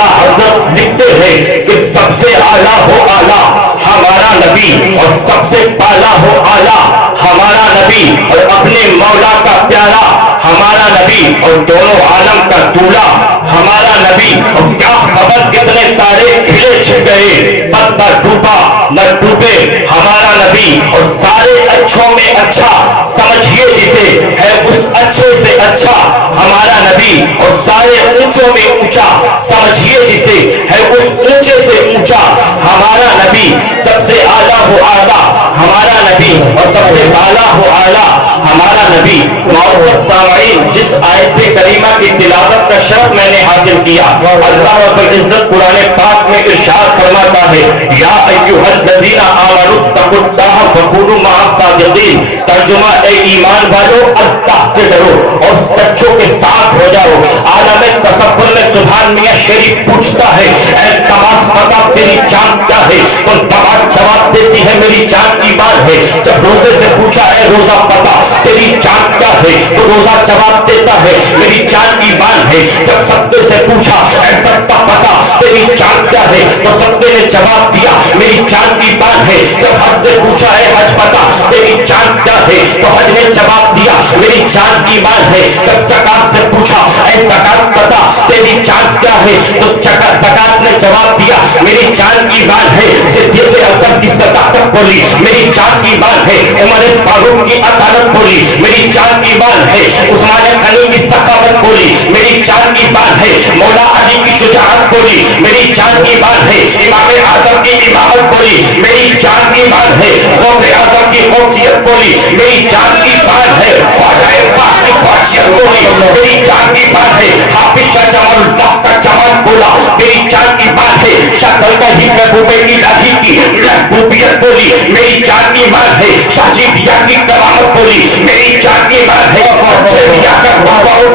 आला हजरत लिखते हैं कि सबसे आला हो आला हमारा नबी और सबसे पाला हो आला हमारा नबी और अपने मौला का प्यारा हमारा नबी और दोनों आलम का दूल्हा हमारा नबी। और क्या खबर कितने तारे खिले छिप गए पर न डूबा न डूबे हमारा नबी। और सारे अच्छों में अच्छा समझिए जिसे है उस अच्छे से अच्छा हमारा नबी। और सारे ऊंचों में ऊंचा समझिए जिसे है उस ऊंचे से ऊंचा हमारा नबी। सबसे आला हो आला हमारा नबी और सबसे बाला हो आला हमारा नबी। मोहम्मद सामीन, जिस आयत करीमा की तिलावत का शर्फ मैंने हासिल किया, अल्लाह रब्बुल इज्जत कुरान पाक में इरशाद फरमाता है या अय्युहल्लज़ीना आमनू तकुल्लाह वकुनू मअस सादिकीन। तर्जुमा, ए ईमान वालों अल्लाह से डरो और सच्चों के साथ हो जाओ। आलम तसव्वुर में सुभान मियां शरीफ पूछता है ऐ नमाज पता तेरी जान क्या है? तो नमाज जवाब देती है मेरी जान ईमान है। जब रोजे से पूछा है रोजा पता तेरी जान क्या है? तो रोजा जवाब देता है मेरी जान ईमान है। जब सत्य से पूछा ऐ सत्ता पता तेरी जान क्या है? तो सत्य ने जवाब दिया मेरी जान ईमान है। जब हज से पूछा है हज पता तेरी जान क्या है? तो हज ने जवाब दिया मेरी जान ईमान है। जब ज़कात से पूछा ऐ ज़कात पता तेरी जान क्या है? तो ज़कात ने जवाब दिया मेरी जान ईमान है। सिद्दीक़ अकबर की सदाकत बोली मेरी जान ईमान है। उमर फारूक की अदालत बोली मेरी जान ईमान है। उस्मान गनी की सखावत बोली मेरी जान ईमान है। मौला अली की शुजाअत बोली मेरी जान ईमान है। इमाम आजम की इमामत बोली मेरी जान ईमान है। गौसे आजम की गौसियत बोली मेरी जान ईमान है। ख्वाजा पाक की ख्वाजियत बोली मेरी जान ईमान है। हाफिज शाह जमालुल्लाह का जमाल बोला मेरी जान ईमान है। शाह की महबूबे इलाही की महबूबियत बोली मेरी जान ईमान है। शाजी बिया की करामत बोली मेरी जान ईमान है। अच्छे बिया का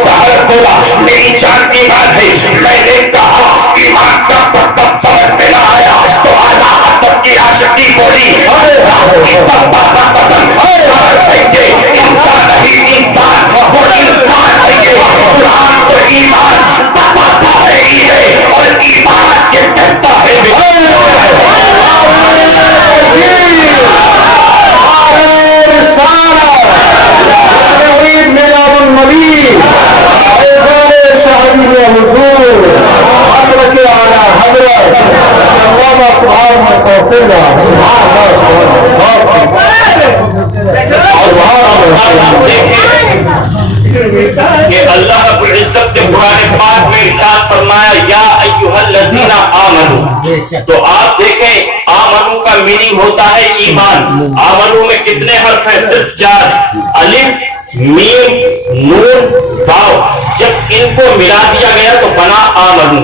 सहारत बोला मेरी जान ईमान है। मैंने कहा ईमान का मतलब समझ में ना आया तो आला हज़रत की आशिकी बोली सब बात बदल देंगे। इंसान ही इंसान वो इंसान है। कुरान तो ईमान बताता है इन्हें और ईमान के कहता है कि अल्लाह रब्बुल इज्जत ने कुरान पाक में इरशाद फरमाया या अय्युहल्लज़ीना आमनू। तो आप देखें आमनू का मीनिंग होता है ईमान। आमनू में कितने हर्फ हैं? सिर्फ 4, अलिफ मीम नून वाव। जब इनको मिला दिया गया तो बना आमनू।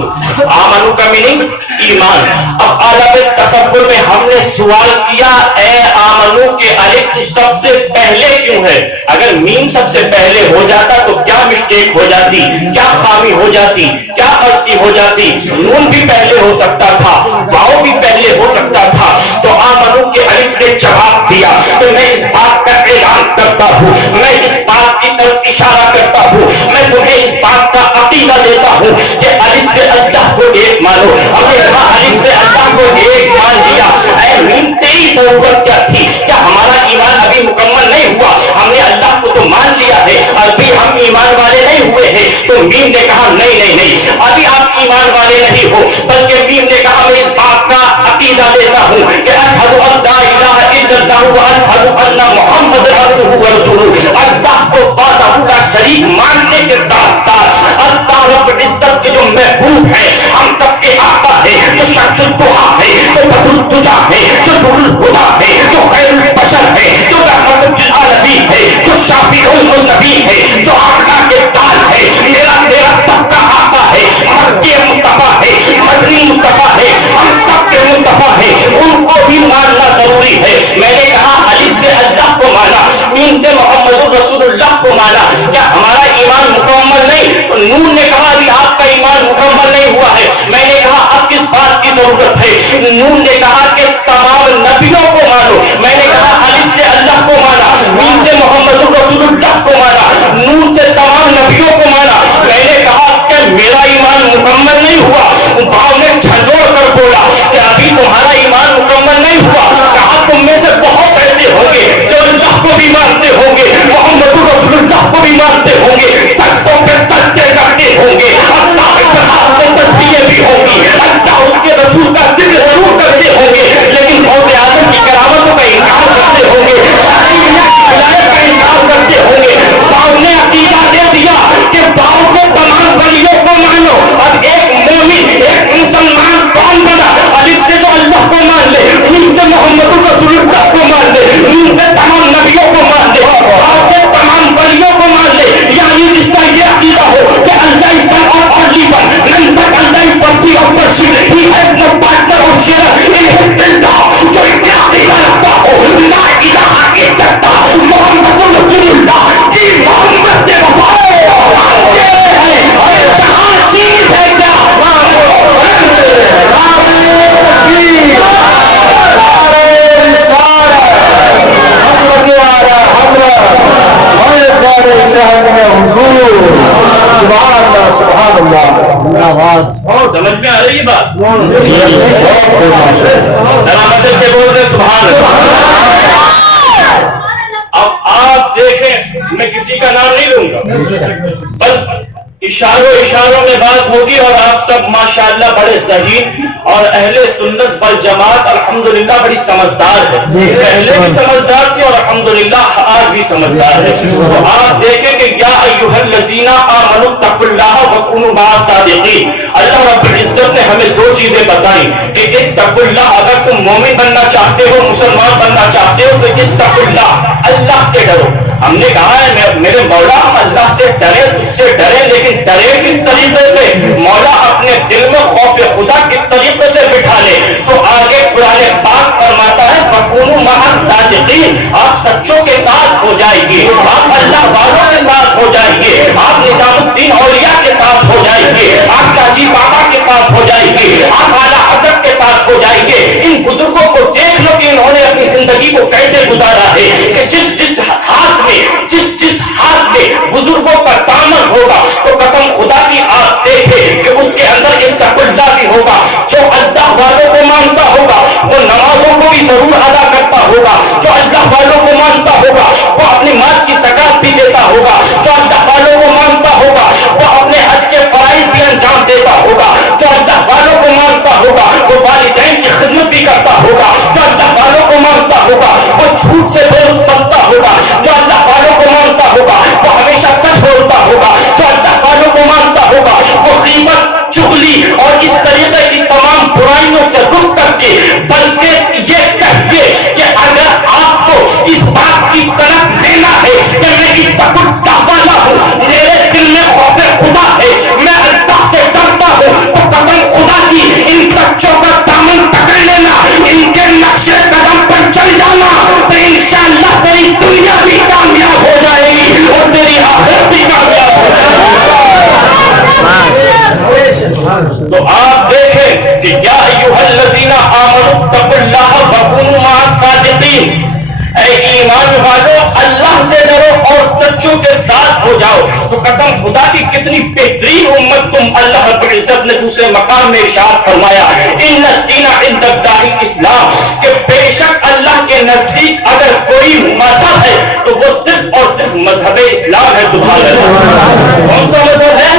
आमनू का मीनिंग ईमान। अब आलम तसव्वुर में हमने सवाल किया ए आमनू के अलिफ सबसे पहले क्यों है? अगर मीम सबसे पहले हो जाता तो क्या मिस्टेक हो जाती, क्या खामी हो जाती, क्या गलती हो जाती? नून भी पहले हो सकता था, वाव भी पहले हो सकता था। तो आमनू के अलिफ ने जवाब दिया तो मैं इस बात का ऐलान करता हूँ, मैं इस बात की तरफ इशारा करता हूँ, मैं तुम्हें इस बात का अकीदा देता हूँ कि अलिफ से अल्लाह को एक मानो। हमने कहा अलिफ से अल्लाह को एक मान लिया। ऐ मीम तेरी जरूरत क्या थी? क्या हमारा ईमान अभी मुकम्मल नहीं हुआ? हमने अल्लाह को तो मान लिया है, अभी हम ईमान वाले नहीं हुए हैं। तो मीम ने कहा नहीं नहीं नहीं, अभी आप ईमान वाले नहीं हो। बल्कि मीम ने कहा मैं इस बात का अकीदा लेता हूँ कि अशहदु अल्ला इलाहा इल्लल्लाह व अशहदु अन्ना मुहम्मदन अब्दुहु व रसूलुहु। अल्लाह को वाहदहू ला शरीक मानने के साथ साथ अल्लाह रब्बुल इज्जत के जो महबूब है, हम सबके आका है, जो शख्सुल दुआ है, जो बदरुल दुजा है, जो नूरुल हुदा है, जो खैरुल बशर है, जो रहमतुल लिल आलमीन है, जो शाफीउल मुज़नबीन है, जो आका के दाल है, मेरा तेरा सबका आका है, मक्की मुस्तफा है, मदनी मुस्तफा है, हम सबके मुस्तफा है, उनको भी मानना जरूरी है। मैंने कहा अलिफ से अल्लाह को माना, मीम से मोहम्मदुर रसूलुल्लाह को माना। क्या हमारा ईमान मुकम्मल नहीं? तो नून ने कहा अभी आपका ईमान मुकम्मल नहीं हुआ है। मैंने कहा अब किस बात की जरूरत है? नून ने कहा कि तमाम नबियों को मानो। मैंने कहा अलिफ से अल्लाह को माना, मीम से मोहम्मदुर रसूलुल्लाह को माना, नून से तमाम नबियों को माना। मैंने कहा कि मेरा ईमान मुकम्मल नहीं हुआ। समझ में आ रही है बात? जरा मचल के बोल रहे सुभान अल्लाह। अब आप देखें, मैं किसी का नाम नहीं लूंगा, बस इशारों में बात होगी और आप सब माशाअल्लाह बड़े ज़हीन और अहले सुन्नत वल जमात अल्हम्दुलिल्लाह बड़ी समझदार है। पहले भी समझदार थी और अल्हम्दुलिल्लाह आज भी समझदार है। तो आप देखें कि या अय्युहल्लज़ीना आमनु तक़ुल्लाह व कुनू मअस सादिक़ीन। अल्लाह रब्बुल इज्जत ने हमें दो चीजें बताई कि इत्तक़ुल्लाह, अगर तुम मोमिन बनना चाहते हो, मुसलमान बनना चाहते हो, तो इत्तक़ुल्लाह, अल्लाह से डरो। हमने कहा है मेरे मौला हम अल्लाह से डरे, उससे डरे, लेकिन डरे किस तरीके से? मौला अपने दिल में खौफ खुदा किस तरीके से बिठा ले? तो आगे कुरान पाक फरमाता है वकुनू मअस सादिक़ीन, आप सच्चों के साथ हो जाएंगे, आप अल्लाह वालों के साथ हो जाएंगे, आप निजामुद्दीन औलिया के साथ हो जाएंगे, आप काजी बाबा के साथ हो जाएंगे, आप आला हज़रत के साथ हो जाएंगे। इन बुजुर्गों को देख लो कि इन्होंने अपनी जिंदगी को कैसे गुजारा है, कि जिस हाथ में बुजुर्गों का दामन होगा, तो कसम खुदा की आप देखें कि उसके अंदर एक तक़ुल्ला भी होगा। जो अल्लाह वालों को मानता होगा वो नमाजों को भी जरूर अदा करता होगा, जो अल्लाह वालों को मानता होगा वो अपनी माल की ज़कात भी देता होगा, जो अल्लाह वालों को मानता होगा वो अपने हज के फराइज भी अंजाम देता होगा, जो अल्लाह वालों को मानता होगा वो वालिदैन की खिदमत भी करता होगा, जो अल्लाह वालों को मानता होगा वो झूठ से बहुत बचता होगा, जो अल्लाह वालों को मानता होगा वो हमेशा सच बोलता होगा, जो अल्लाह वालों को मानता होगा वो गीबत, चुगली और इस तरीके की तमाम बुराइयों से रुक करके, बल्कि ये कहिए कि अगर आपको इस बात की तरफ लेना है कि मैं इत्तक़ुल्लाह वाला हूँ, मेरे दिल में खौफ खुदा है, मैं अल्लाह से डरता हूँ, तो कसम खुदा की इन बच्चों का दामन पकड़ लेना, इनके नक्शे कदम पर चल जाना, तो इंशाअल्लाह तेरी दुनिया भी कामयाब हो जाएगी और तेरी आखिरत भी कामयाब हो जाएगी। तो आप देखें कि या अय्युहल्लज़ीना आमनु तक़ुल्लाह व कुनू मअस सादिक़ीन, ऐ ईमान वालों अल्लाह से डरो और सच्चों के साथ हो जाओ। तो कसम खुदा की कितनी बेहतरीन उम्मत तुम, अल्लाह रब्बुल इज्जत ने दूसरे मकाम में इरशाद फरमाया इन्ना दीना इंदल्लाहिल इस्लाम, कि बेशक अल्लाह के नजदीक अगर कोई मजहब है तो वो सिर्फ और सिर्फ मजहब इस्लाम है। सुभान अल्लाह। कौन सा मजहब है?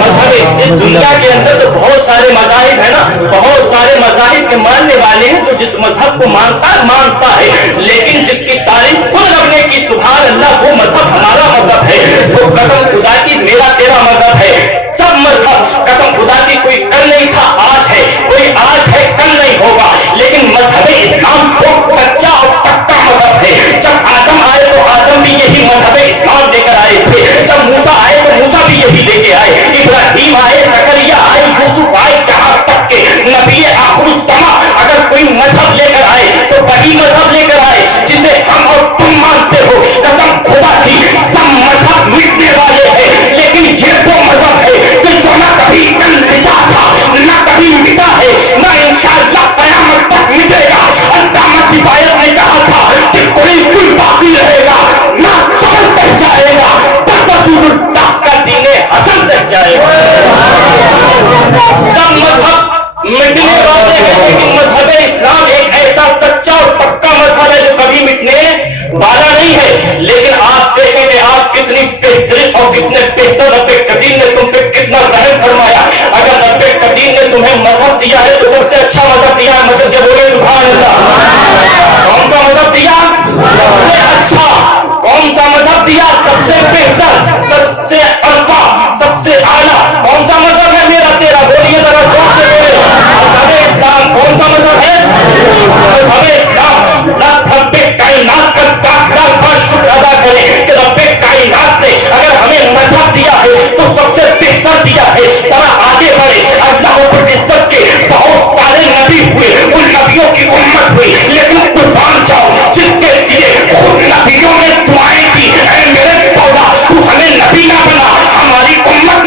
मजहब। इस दुनिया के अंदर तो बहुत सारे मज़ाहिब है ना, बहुत सारे मज़ाहिब के मानने वाले हैं, जो जिस मजहब को मानता है, लेकिन जिसकी तारीफ खुद रखने की सुभान अल्लाह, वो मजहब हमारा मजहब है। वो कसम खुदा की मेरा तेरा मजहब है। सब मजहब कसम खुदा की कोई कल नहीं था आज है, कोई आज है कल नहीं होगा, लेकिन मजहब इस्लाम वो सच्चा और पक्का मजहब है। जब आदम आए तो आदम भी यही मजहब इस्लाम लेकर आए थे, जब मूसा आए तो मूसा भी यही लेके आए, इब्राहिम आए, ज़करिया आए, यूसुफ आए, यहाँ तक के नबी आखिरुल ज़मा अगर कोई मजहब लेकर आए तो वही मजहब लेकर आए जिसे हम और तुम मानते हो। कसम खुदा की सब मजहब मिटने वाले हैं, लेकिन ये वो मजहब है कि जो न कभी मिटा था, न कभी मिटा है, न इंशाअल्लाह क़यामत तक मिटेगा। अल्लामा किफ़ायत ने कहा था कि कोई बाकी रहेगा ना, चमन तक जाएगा, रसूलुल्लाह का दीने हसन तक जाएगा। सब मजहब मिटने वाले हैं, लेकिन मजहब इस्लाम एक ऐसा सच्चा और पक्का मजहब है जो कभी मिटने वाला नहीं है। लेकिन आप देखें कि आप कितनी बेहतरीन और कितने बेहतर रब्बे कदीर ने तुम पे कितना रहम फरमाया। अगर रब्बे कदीर ने तुम्हें मजहब दिया है तो सबसे अच्छा मजहब दिया है। मजहब के बोले सुभान अल्लाह। कौन सा मजहब दिया? सबसे अच्छा। कौन सा मजहब दिया? सबसे बेहतर, सबसे अरफा, सबसे आला। कौन सा मजहब है मेरा तेरा? बोलिए जरा जोर से बोले। मजहब इस्लाम। कौन सा मजहब है? मजहब इस्लाम। रब्बे कायनात का लाख शुक्र अदा करें कि रब्बे कायनात ने अगर हमें मजहब दिया है तो सबसे बेहतर दिया है। जरा आगे बढ़े। अल्लाह रब्बुल इज्जत के बहुत सारे नबी हुए, उन नबियों की उम्मत हुई, लेकिन कुर्बान जाओ जिसके लिए खुद नबियों ने दुआएं की, ऐ मेरे मौला तू हमें नबी ना बना, हमारी उम्मत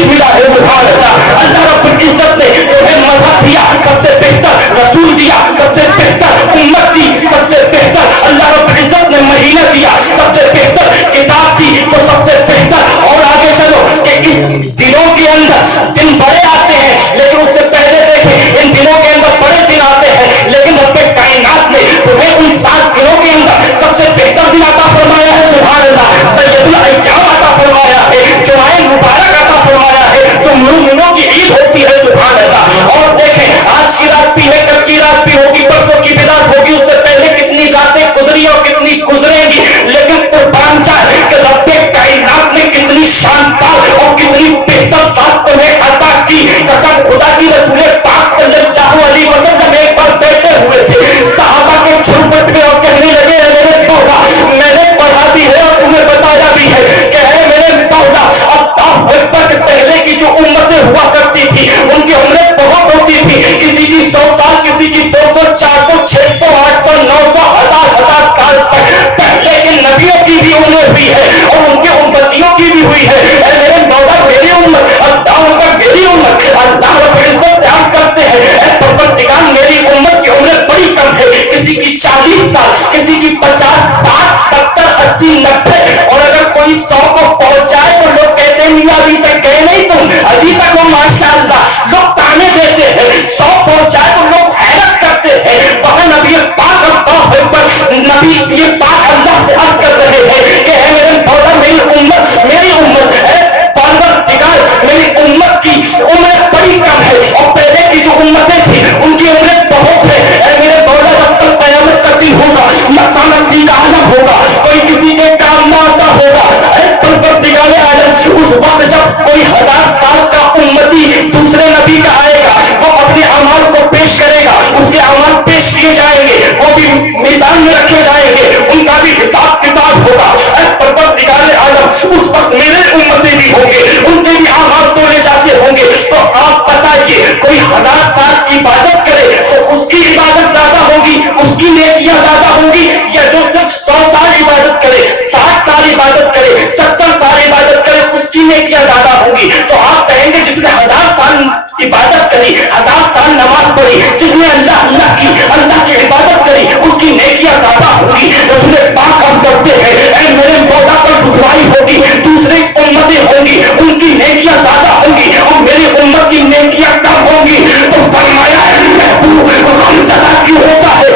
तकलीफ मिला है। सुभान अल्लाह। अल्लाह रब्बुल इज्जत ने तुम्हें मजहब दिया, सबसे बेहतर रसूल दिया, सबसे बेहतर उम्मत दी, सबसे बेहतर अल्लाह रब्बुल इज्जत ने महीना दिया, सबसे बेहतर किताब दी, तो सबसे बेहतर। और आगे चलो कि इस दिनों के अंदर दिन बड़े आते हैं, लेकिन उससे पहले देखें इन दिनों के अंदर बड़े दिन आते हैं, लेकिन रब्बे कायनात ने तुम्हें उन 7 दिनों के अंदर सबसे बेहतर दिन अता फरमाया है। सुभान अल्लाह। सैयदुल अय्याम अता फरमाया है, जुमाए मुबारक अता फरमाया है, जो मोमिनों की ईद होती है। सुभान अल्लाह। और देखें आज की रात भी है, कल की रात भी होगी, परसों की बिदात होगी, उससे पहले कितनी रातें गुजरी और कितनी गुजरेंगी, लेकिन कुर्बान जाए कि रब्बे कायनात ने कितनी शानदार और कितनी बेहतर बात तुम्हें अता की। कसम खुदा की, रसूल पाक सल्लल्लाहु अलैहि वसल्लम एक बार बैठे हुए थे, सहाबा के झुरमुट में, और कहने लगे मेरे मौला, मैंने पढ़ा भी है और तुम्हें बताया भी है कि है मेरे मौला, अल्लाह अकबर के पहले की जो उम्मतें हुआ करती थी उनकी उम्रें बहुत होती थी, किसी की 100 साल, किसी की 200, 400, 600, 800, 900, 1000 साल तक पहले के नबियों की भी उम्र हुई है और उनके उम्मतियों की भी हुई है। ऐ मेरे मौला मेरी उम्मत, अल्लाह अकबर मेरी उम्मत, अल्लाह रब्बुल इज्जत से अर्ज करते हैं ऐ परवरदिगार मेरी उम्मत की उम्र बड़ी कम है, किसी की 40 साल, किसी की 50, 60, 70, 80, 90, और अगर कोई 100 को पहुंचाए तो लोग कहते हैं मियां अभी तक गए नहीं तुम, अभी तक हो माशाअल्लाह, लोग ताने देते हैं। 100 पहुंचाए तो लोग हैरत करते हैं। वहां नबी पाक नबी ये पाक अल्लाह से अर्ज कर रहे हैं कि है मेरे मौला मेरी उम्मत है परवरदिगार, मेरी उम्मत की उम्र बड़ी कम है और पहले की जो उम्मतें थी उनकी उम्र बहुत है। ऐ मेरे मौला जब तक कयामत का दिन होगा, नक्शा नक्शी का आलम होगा, कोई किसी के काम ना आता होगा, ऐ परवरदिगार आलम उस वक्त जब कोई 1000 साल का उम्मती दूसरे नबी का आएगा, वो अपने अमाल को पेश करेगा, उसके अमाल पेश किए जाएंगे, वो भी मीज़ान में रखे जाएंगे, उनका भी हिसाब किताब होगा। ऐ परवरदिगार आलम उस वक्त मेरे उम्मती भी होंगे, उनके भी अमाल तोले जाते होंगे। तो आप बताइए कोई 1000 साल इबादत करे तो उसकी इबादत ज्यादा होगी, उसकी नेकियां ज्यादा होंगी, या जो सिर्फ 100 साल इबादत करे, 60 साल इबादत करे, 70 साल इबादत करे, उसकी नेकियां ज्यादा होंगी। तो आप कहेंगे जिसने 1000 साल इबादत करी, 1000 साल नमाज पढ़ी, जिसने अल्लाह की इबादत करी, उसकी नेकियां ज्यादा होंगी। रसूल पाक अर्ज करते हैं ऐ मेरे मौला पर रुसवाई होगी, दूसरी उम्मतें होंगी, उनकी नेकियां ज्यादा होंगी और मेरी उम्मत की नेकियां कम होंगी। तो फरमाया गमज़दा क्यों होता है,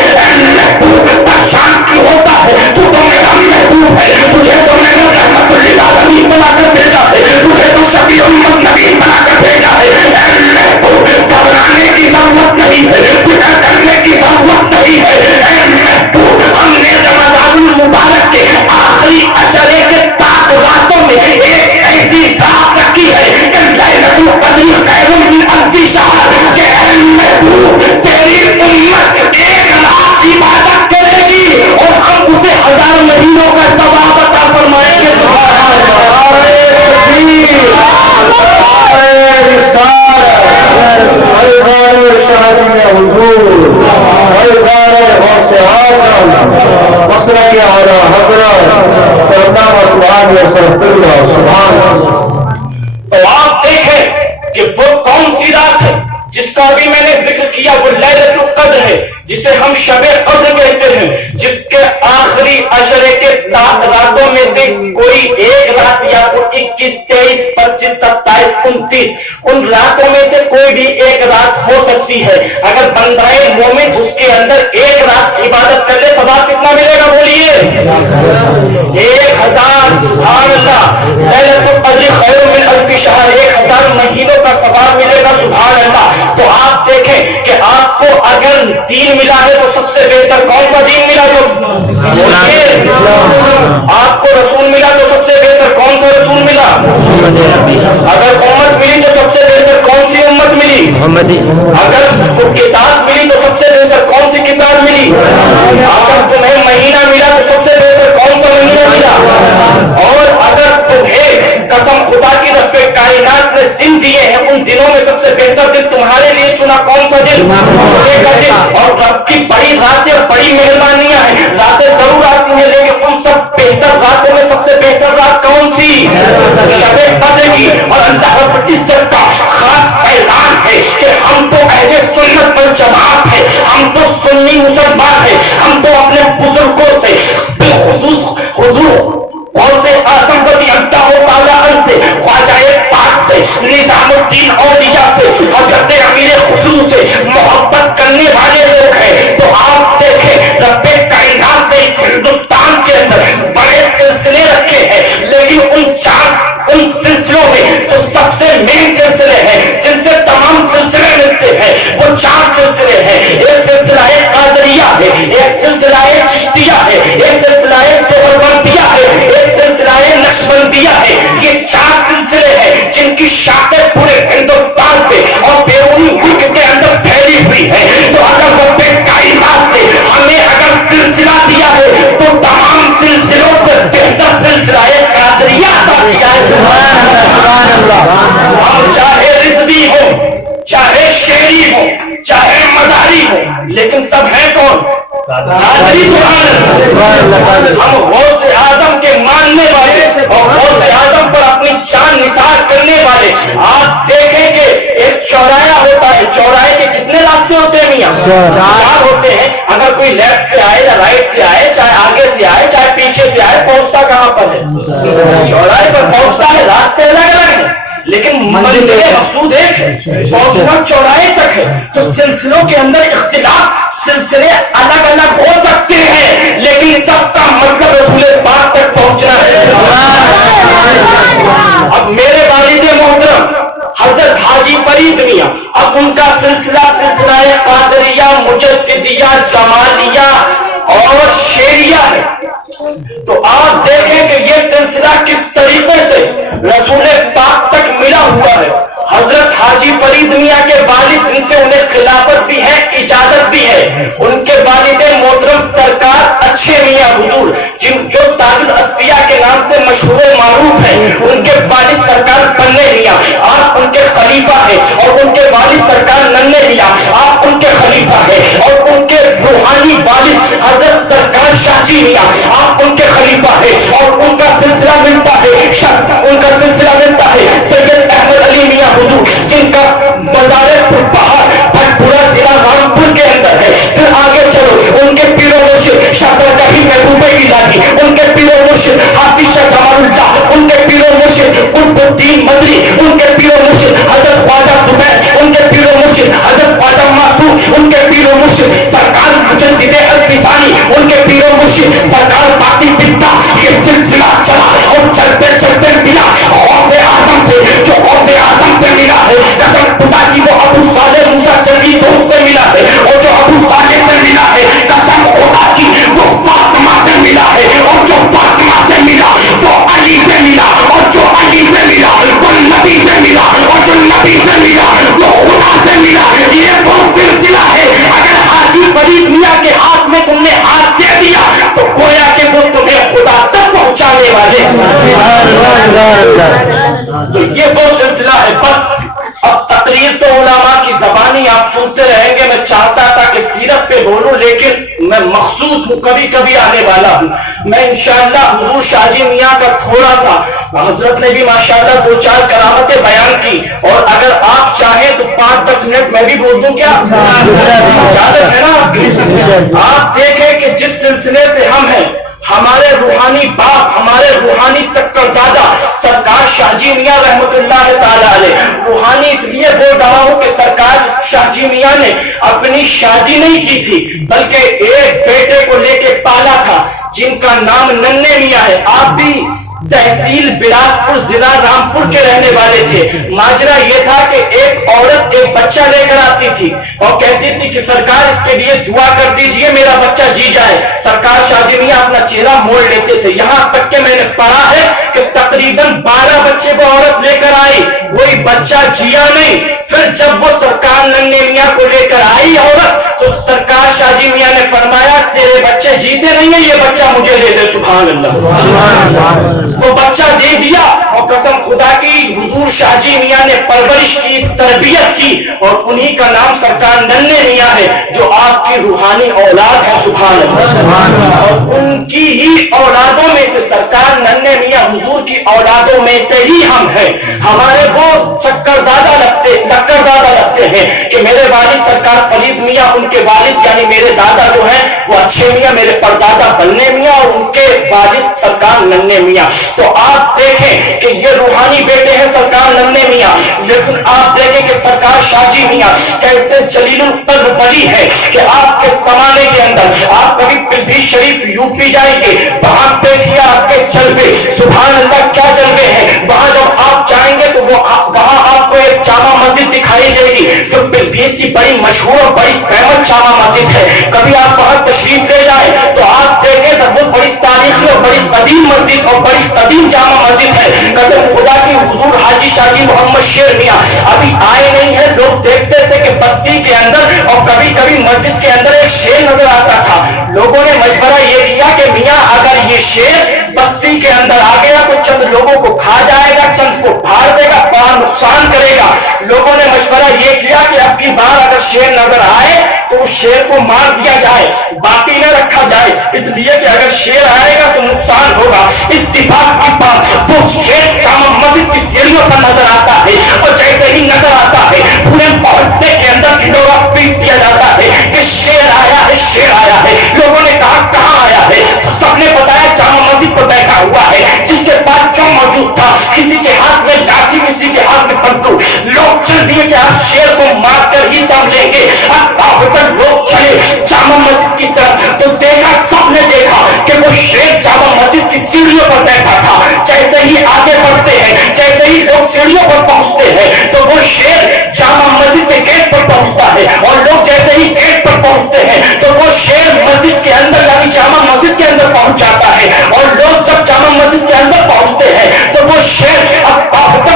परेशान क्यों होता है, तू तो मेरा महबूब है, तुझे तो मैंने रहमतुल लिल आलमीन बनाकर भेजा है, तुझे तो शफीउल मुज़नबीन बनाकर भेजा है। घबराने की जरूरत नहीं है, फिक्र करने की जरूरत नहीं है। हमने रमज़ानुल मुबारक के आखिरी अशरे के 7 रातों में एक ऐसी रात रखी है कि लैलतुल क़द्र खैरुम मिन अल्फ़ि शहर, के तेरी उम्मत 1 रात इबादत करेगी और हम उसे 1000 महीनों का सवाब अता फरमाएंगे। तो आप देखें कि वो कौन सी रात है जिसका अभी मैंने जिक्र किया, वो लैलतुल क़द्र है, जिसे हम शबे क़द्र कहते हैं, जिसके आखिरी अशरे के रातों में से कोई एक रात या तो 21, 23, 25, 27, 29 उन रातों में से कोई भी एक रात हो सकती है। अगर बंदाए मोमिन उसके अंदर एक रात इबादत कर ले, सवाब कितना मिलेगा बोलिए? 1000। सुभान अल्लाह। लैलतुल क़द्र खैरुम मिन अल्फ़ि शहर, 1000 महीनों का सवाब मिलेगा। सुभान अल्लाह। तो आप देखें कि आपको अगर दीन मिला है तो सबसे बेहतर कौन सा दीन मिला? जो आपको रसूल मिला तो सबसे बेहतर कौन सा रसूल मिला? अगर उम्मत मिली तो सबसे बेहतर कौन सी उम्मत मिली? अगर किताब मिली तो सबसे बेहतर कौन सी किताब मिली? अगर तुम्हें महीना मिला तो सबसे बेहतर कौन सा महीना मिला? और अगर तुम्हें कसम खुदा की रब्बे कायनात ने दिन दिए हैं, उन दिनों में सबसे बेहतर दिन तुम्हारे लिए चुना कौन सा दिन? जुमे का दिन। और रब की बड़ी रातें और बड़ी मेहरबानियां हैं, रातें जरूर आती हैं, लेकिन उन सब बेहतर रातों में सबसे बेहतर रात कौन सी? शबे क़द्र की। और اللہ رب العزت کا خاص اعلان ہے کہ ہم تو اہل سنت والجماعت ہے، ہم تو سنی مسلمان ہیں، ہم تو اپنے بزرگوں سے بالخصوص حضور غوث اعظم رضی اللہ تعالیٰ عنہ سے، خواجہ پاک سے، نظام الدین اولیاء سے، حضرت امیر خصوص سے محبت کرنے والے لوگ ہیں۔ تو آپ دیکھیں رب کائنات نے اس ہندوستان کے اندر بڑے سلسلے رکھے ہیں، لیکن ان سلسلوں میں جو سب سے مین سلسلے ہیں جن سے تمام سلسلے ملتے ہیں وہ 4 سلسلے ہیں۔ ایک سلسلہ قادریہ ہے، ایک سلسلہ چشتیہ ہے، ایک سلسلہ سہروردیہ ہے، ایک سلسلہ نقشبندیہ ہے۔ یہ 4 سلسلے ہیں جن کی شاخیں پورے ہندوستان پہ اور بیرونی ملک کے اندر پھیلی ہوئی ہے۔ تو اگر رب کائنات نے ہمیں اگر سلسلہ دیا ہے تو تمام سلسلوں سے بہتر سلسلہ قادریہ کا کیا ہے۔ سبحان اللہ۔ ہم چاہے رضوی ہو، چاہے شعری ہو، چاہے مداری ہو، لیکن سب ہیں کون؟ قادری۔ سبحان اللہ۔ ہم غوث اعظم کے ماننے والے اور غوث اعظم پر اپنی جان نثار کرنے والے۔ آپ دیکھیں کہ ایک چوراہا ہوتا ہے، چوراہے کے کتنے راستے ہوتے ہیں میاں؟ 4 ہوتے ہیں۔ اگر کوئی لیفٹ سے آئے یا رائٹ سے آئے، چاہے آگے سے آئے چاہے پیچھے سے آئے، پہنچتا کہاں پر ہے؟ چوراہے پر پہنچتا ہے۔ راستے الگ الگ ہیں لیکن منزل مقصود ایک ہے، پہنچنا چوراہے تک ہے۔ تو سلسلوں کے اندر اختلاف، سلسلے الگ الگ ہو سکتے ہیں لیکن سب کا مطلب رسول پاک تک پہنچنا ہے۔ اب میرے والد محترم حضرت حاجی فرید میاں، اب ان کا سلسلہ قادریہ، مجددیہ، جمالیہ اور شیریہ ہے۔ تو آپ دیکھیں کہ یہ سلسلہ کس طریقے سے رسول پاک تک ملا ہوا ہے۔ حضرت حاجی فرید میاں کے والد جن سے انہیں خلافت بھی ہے، اجازت بھی ہے، ان کے والد محترم سرکار اچھے میاں حضور جو تاج الاصفیاء کے نام سے مشہور و معروف ہیں، ان کے والد سرکار بننے میاں، آپ ان کے خلیفہ ہیں، اور ان کے والد سرکار ننھے میاں، آپ ان کے خلیفہ ہیں، اور ان کے روحانی والد حضرت سرکار شاہ جی میاں، آپ ان کے خلیفہ ہیں، اور ان کا سلسلہ ملتا ہے سید احمد علی میاں حضور، جن کا بازار پہاڑ بھٹپورہ ضلع رامپور کے اندر ہے۔ پھر آگے چلو، ان کے پیر و مرشد شاہ درگاہی محبوب الہی، ان کے پیر و مرشد حافظ شاہ جمال اللہ، ان کے پیر و مرشد قطب الدین مدنی، ان کے پیر و مرشد حضرت خواجہ زبیر، ان کے پیر و مرشد حضرت خواجہ معصوم، ان کے پیر و مرشد سرکار مجدد الفسانی، ان کے پیر و مرشد سرکار باقی بتا۔ یہ سلسلہ چلا اور چلتے چلتے ملا غوث اعظم سے، جو غوث اعظم سے ملا ہے قسم خدا کی وہ ابو صالح موسیٰ چنگی دوست سے ملا ہے، اور جو ابو صالح سے ملا ہے قسم خدا کی وہ فاطمہ سے ملا ہے، اور جو فاطمہ سے ملا وہ علی سے ملا، اور جو علی سے ملا وہ نبی سے ملا، اور جو نبی سے ملا وہ خدا سے ملا۔ یہ وہ سلسلہ ہے۔ اگر حاجی فرید میاں کے ہاتھ میں تم نے ہاتھ دے دیا تو گویا کہ وہ تمہیں خدا تک پہنچانے والے۔ تو یہ وہ سلسلہ ہے۔ بس اب تقریر تو علماء کی زبانی آپ سنتے رہیں گے۔ میں چاہتا تھا کہ سیرت پہ بولوں لیکن میں مخصوص ہوں، کبھی کبھی آنے والا ہوں۔ میں انشاءاللہ حضور شاہ جی میاں کا تھوڑا سا، حضرت نے بھی ماشاءاللہ 2-4 کرامتیں بیان کی، اور اگر آپ چاہیں تو 5-10 منٹ میں بھی بول دوں کیا؟ اجازت ہے نا آپ کی؟ آپ دیکھیں کہ جس سلسلے سے ہم ہیں، ہمارے روحانی باپ، ہمارے روحانی سکردادا سرکار شاہ جی میاں رحمت اللہ تعالی علیہ، روحانی اس لیے بول رہا ہوں کہ سرکار شاہ جی میاں نے اپنی شادی نہیں کی تھی بلکہ ایک بیٹے کو لے کے پالا تھا جن کا نام ننھے میاں ہے۔ آپ بھی تحصیل بلاسپور ضلع رامپور کے رہنے والے تھے۔ ماجرا یہ تھا کہ ایک عورت ایک بچہ لے کر آتی تھی اور کہتی تھی کہ سرکار اس کے لیے دعا کر دیجئے میرا بچہ جی جائے۔ سرکار شاہ جی میاں اپنا چہرہ موڑ لیتے تھے، یہاں تک کہ میں نے پڑھا ہے کہ تقریباً 12 بچے کو عورت لے کر آئی، کوئی بچہ جیا نہیں۔ پھر جب وہ سرکار ننھے میاں کو لے کر آئی عورت تو سرکار شاہ جی میاں نے فرمایا تیرے بچے جیتے نہیں ہیں، یہ بچہ مجھے دے دے۔ سبحان اللہ۔ وہ بچہ دے دیا اور قسم خدا کی حضور شاہ جی میاں نے پرورش کی، تربیت کی، اور انہی کا نام سرکار ننھے میاں ہے جو آپ کی روحانی اولاد ہے، سبحان اللہ۔ اور ان کی ہی اولادوں میں سے سرکار ننھے میاں حضور کی اولادوں میں سے ہی ہم ہیں۔ ہمارے وہ لکڑ دادا لگتے ہیں کہ میرے والد سرکار فرید میاں، ان کے والد یعنی میرے دادا جو ہیں وہ اچھے میاں، میرے پردادا بننے میاں، اور ان کے والد سرکار ننھے میاں۔ تو آپ دیکھیں کہ یہ روحانی بیٹے ہیں سرکار ننھے میاں، لیکن آپ دیکھیں کہ سرکار شاہ جی میاں کیسے جلیل القدر ولی ہے کہ آپ کے زمانے کے اندر آپ کبھی پلبھیت شریف یوپی جائیں گے، وہاں دیکھیے آپ کے جلوے، سبحان اللہ کیا جلوے ہیں۔ وہاں جب آپ جائیں گے تو وہاں آپ کو ایک جامع مسجد دکھائی دے گی جو پلبھیت کی بڑی مشہور اور بڑی فیمس جامع مسجد ہے۔ کبھی آپ وہاں تشریف لے جائیں تو آپ دیکھیں تو وہ بڑی تاریخی اور بڑی قدیم مسجد اور بڑی قدیم جامع مسجد ہے۔ قسم خدا کی حضور حاجی شاہ جی محمد شیر میاں ابھی آئے نہیں ہیں، لوگ دیکھتے تھے کہ بستی کے اندر اور کبھی کبھی مسجد کے اندر ایک شیر نظر آتا تھا۔ لوگوں نے مشورہ یہ کیا کہ میاں اگر یہ شیر بستی کے اندر آ گیا تو چند لوگوں کو کھا جائے گا، چند کو پھاڑ دے گا، بڑا نقصان کرے گا۔ لوگوں نے مشورہ یہ کیا کہ اب کی بار اگر شیر نظر آئے تو اس شیر کو مار دیا جائے، باقی نہ رکھا جائے، اس لیے کہ اگر شیر آئے گا تو نقصان ہوگا۔ اتفاق کی بات وہ شیر جامع مسجد کی سیڑھیوں پر نظر آتا ہے، اور جیسے ہی نظر آتا ہے پورے محلے کے اندر ڈھنڈورا پیٹ دیا جاتا ہے کہ شیر آیا ہے، شیر آیا ہے۔ لوگوں نے کہا کہاں آیا ہے؟ تو سب نے بتایا جامع مسجد پر بیٹھا ہوا ہے۔ جس کے پاس جو موجود تھا، کسی کے ہاتھ میں لاٹھی، کسی کے ہاتھ میں بندوق، لوگ چل دیے کہ آج شیر کو مار کر ہی دم لیں گے۔ لوگ چلے جامع مسجد کی طرف تو دیکھا، سب نے دیکھا کہ وہ شیر جامع مسجد کی سیڑھیوں پر بیٹھا تھا۔ جیسے ہی آگے بڑھتے ہیں، جیسے ہی لوگ سیڑھیوں پر پہنچتے ہیں تو وہ شیر جامع مسجد کے گیٹ پر پہنچتا ہے، اور لوگ جیسے ہی گیٹ پر پہنچتے ہیں تو وہ شیر مسجد کے اندر یعنی جامع مسجد کے اندر پہنچ جاتا ہے۔ اور لوگ جب جامع مسجد کے اندر پہنچتے ہیں تو وہ شیر اب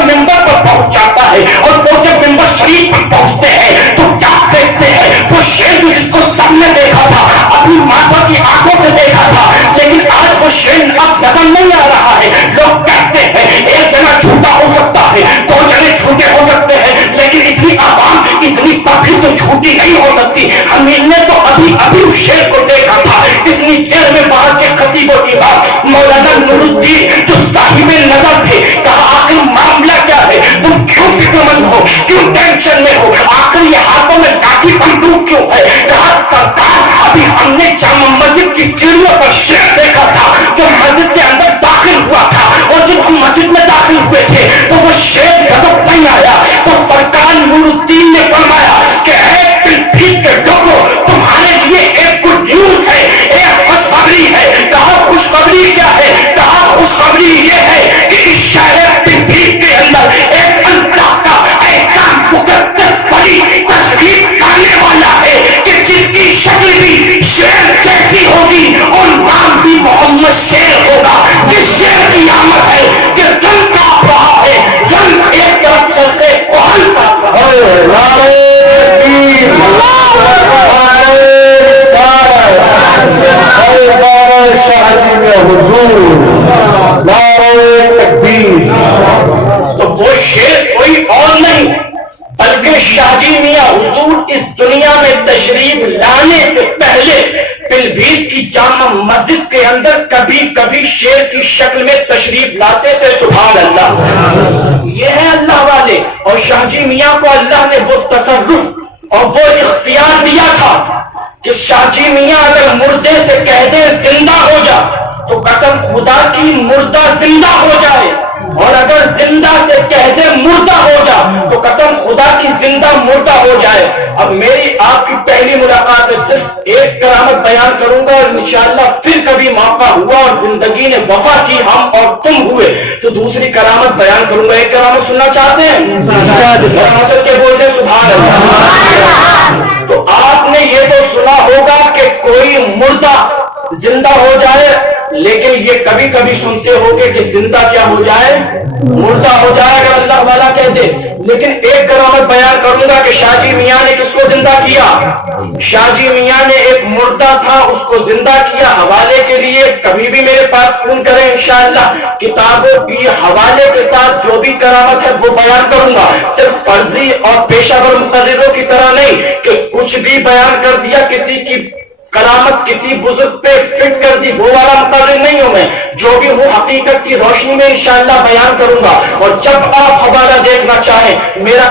ممبر پر پہنچ جاتا ہے، اور وہ جب ممبر شریف پر پہنچتے ہیں تو کیا دیکھتے ہیں؟ وہ شیر جس کو سب نے دیکھا تھا، اپنی ماتا کی آنکھوں سے دیکھا تھا، لیکن آج وہ شیر اب نظر نہیں آ رہا ہے۔ لوگ کہتے ہیں ایک جگہ چھوٹا ہو سکتا ہے، دو جگہ چھوٹے ہو سکتے ہیں، لیکن اتنی عوام، اتنی پبلک تو چھوٹی نہیں ہو سکتی۔ ہم نے تو ابھی اس شیر کو دیکھا تھا، اتنی دیر میں وہاں کے خطیب و امام مولانا نور الدین جو صاحب نظر تھے، کہا آخر معاملہ کیا ہے؟ تم کیوں فکر مند ہو، کیوں ٹینشن میں ہو؟ آخر یہ ہاتھوں میں لاٹھی بندوق کیوں ہے؟ کہا سرکار ابھی ہم نے جامع مسجد کی سیڑھیوں پر شیر دیکھا تھا جو مسجد کے اندر داخل ہوا تھا، اور جب ہم مسجد میں داخل ہوئے تھے تو وہ شیر نظر نہیں آیا۔ تو سرکار نور الدین نے فرمایا کہ اے پلبھیت کے لوگوں، تمہارے لیے ایک گڈ نیوز ہے، ایک خوشخبری ہے۔ کہا خوشخبری کیا ہے؟ کہا خوشخبری یہ ہے کہ اس شہر پلبھیت کے اندر ایک اللہ کا ایسا مقدس ولی تشریف لانے والا ہے کہ جس کی شکل بھی شیر جیسی ہوگی اور نام بھی محمد شیر ہوگا۔ اس شیر کی آمد ہے کہ رنگ کاپ رہا ہے، رنگ ایک طرف چلتے کوہل کاپ رہا ہے۔ تو وہ شیر کوئی اور نہیں بلکہ شاہ جی میاں حضور اس دنیا میں تشریف لانے سے پہلے پلبھیت کی جامع مسجد کے اندر کبھی کبھی شیر کی شکل میں تشریف لاتے تھے، سبحان اللہ۔ یہ ہے اللہ والے، اور شاہ جی میاں کو اللہ نے وہ تصرف اور وہ اختیار دیا تھا کہ شاہ جی میاں اگر مردے سے کہہ دیں زندہ ہو جا تو قسم خدا کی مردہ زندہ ہو جائے، اور اگر زندہ سے کہہ دے مردہ ہو جا تو قسم خدا کی زندہ مردہ ہو جائے۔ اب میری آپ کی پہلی ملاقات ہے، صرف ایک کرامت بیان کروں گا، اور انشاءاللہ پھر کبھی موقع ہوا اور زندگی نے وفا کی، ہم اور تم ہوئے تو دوسری کرامت بیان کروں گا۔ ایک کرامت سننا چاہتے ہیں؟ چل کے بولتے ہیں سبحان اللہ۔ تو آپ نے یہ تو سنا ہوگا کہ کوئی مردہ زندہ ہو جائے، لیکن لیے کبھی کبھی سنتے ہو کہ زندہ کیا ہو جائے، مردہ ہو جائے اگر اللہ والا کہتے، لیکن ایک کرامت بیان کروں گا کہ شاہ جی میاں نے کس کو زندہ کیا؟ شاہ جی میاں نے ایک مردہ تھا اس کو زندہ کیا۔ حوالے کے لیے کبھی بھی میرے پاس فون کریں، انشاءاللہ کتابوں کی حوالے کے ساتھ جو بھی کرامت ہے وہ بیان کروں گا، صرف فرضی اور پیشہ ور مقرروں کی طرح نہیں کہ کچھ بھی بیان کر دیا، کسی کی کرامت کسی بزرگ پہ فٹ کر دی، وہ والا مقرر نہیں ہوں میں، جو بھی ہوں حقیقت کی روشنی میں انشاءاللہ بیان کروں گا۔ اور جب آپ حوالہ دیکھنا چاہیں میرا